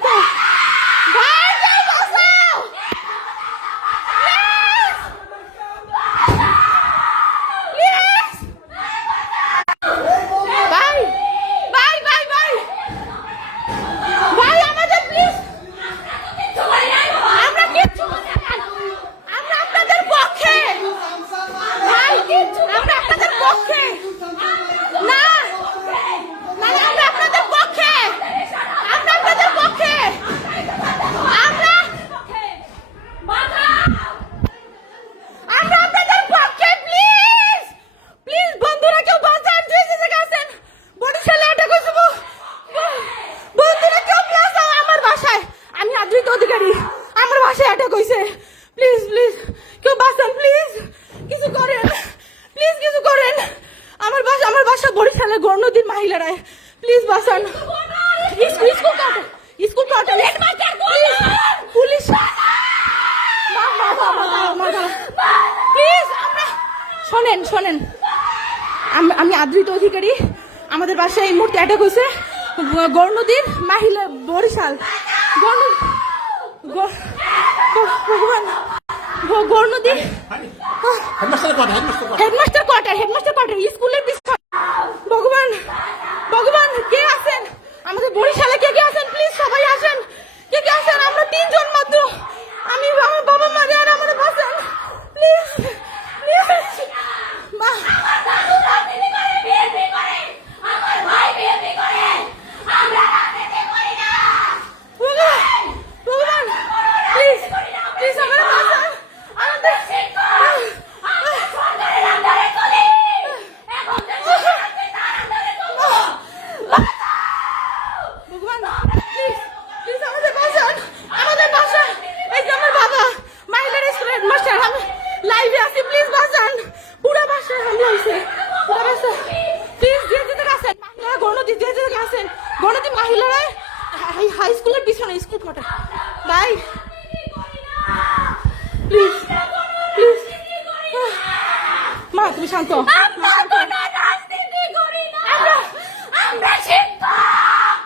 快！অধিকারী আমার ভাষায় অ্যাটাক হয়েছে প্লিজ প্লিজ কেউ বাঁচান প্লিজ কিছু করেন প্লিজ কিছু করেন। আমার বাসা আমার বাসা বরিশালের গর্ণদীর মহিলারায় প্লিজ বাঁচান। স্কুল পুলিশ প্লিজ শোনেন শোনেন। আমি আদৃত অধিকারী। আমাদের বাসায় এই মুহূর্তে অ্যাটাক হয়েছে গর্ণদীর মাহিলা বরিশাল। গর্ণ হেডমাস্টার কোয়ার্টার হেডমাস্টার কোয়ার্টার স্কুলের পিছনে ভগবান ভগবান কে আছেন আমাদের বরিশালে কে কে আছেন প্লিজ সবাই আসেন কে কে আছেন আমরা তিনজন মাত্র আমি আমার বাবা মা আর আমাদের বাঁচান প্লিজ প্লিজ মা ভগবান ভগবান প্লিজ প্লিজ আমাদের বাঁচান আমাদের ভগবান প্লিজ প্লিজ আমাদের বাঁচান আমাদের বাঁচান এই যে আমার বাবা মাহিলার স্কুলের হেডমাস্টার আমি লাইভে আছি প্লিজ বাঁচান পুরা বাসায় হামলা হয়েছে পুরা বাসা প্লিজ যে যেতে আছেন মহিলারা গণতি যে যেতে আছেন মহিলারা হাই স্কুলের পিছনে স্কুল কোয়ার্টার বাই প্লিজ প্লিজ মা তুমি শান্ত আমরা কোনো রাজনীতি করি না আমরা শিক্ষক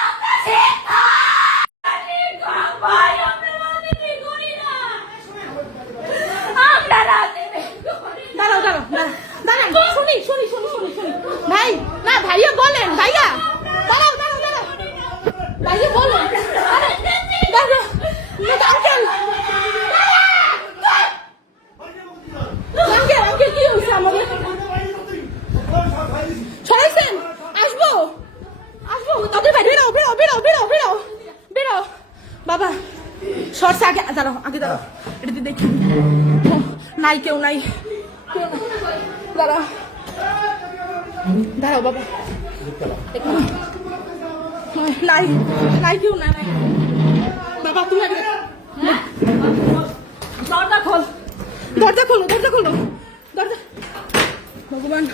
আমরা শিক্ষক শিক্ষক ভাই আমরা রাজনীতি করি না আমরা রাজনীতি করি না দাঁড়াও দাঁড়াও দাঁড়াও দাঁড়ান শুনি শুনি শুনি শুনি শুনি ভাই না ভাইয়া বলেন ভাইয়া দাঁড়াও দাঁড়াও দাঁড়াও ভাইয়া বলেন দাঁড়াও আঙ্কেল আঙ্কেল আঙ্কেল কি হয়েছে আমাদের সরাইছেন আসব আসব তাদের বেরো বেরো বেরো বেরো বেরো বেরো। বাবা সরষে আগে দাঁড়াও আগে দাঁড়াও। এটা দিয়ে দেখি। নাই কেউ নাই। দাঁড়াও। দাঁড়াও, বাবা। নাই নাই কেউ নাই নাই। বাবা, তুমি আগে দরজা খোল। দরজা খোলো দরজা খোলো। দরজা ভগবান।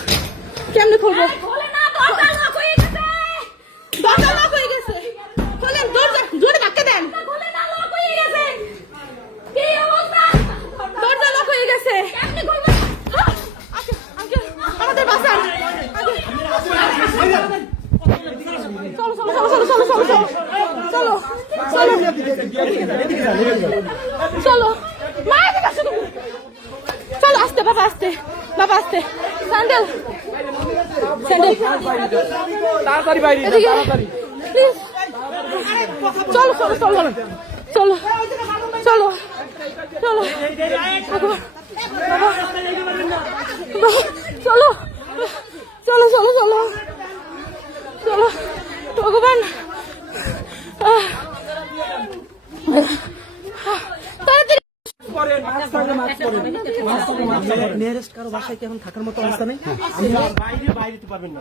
চলো চলো চলো চলো চলো চলো চলো চলো চলো মা এদিকে আসো তুমি। চলো আসতে বাবা আসতে বাবা আসতে স্যান্ডেল স্যান্ডেল তাড়াতাড়ি বাইরে তাড়াতাড়ি প্লিজ চলো চলো চলো চলো চলো চলো ভগবান বাবা বাবা, চলো চলো চলো চলো চলো ভগবান আহ। তাড়াতাড়ি পরেন, মাস্ক পরেন, মাস্ক পরেন। নিয়ারেস্ট কারও বাসায় কি এখন থাকার মতো অবস্থা নেই? বাইরে বাইরে তো পারবেন না।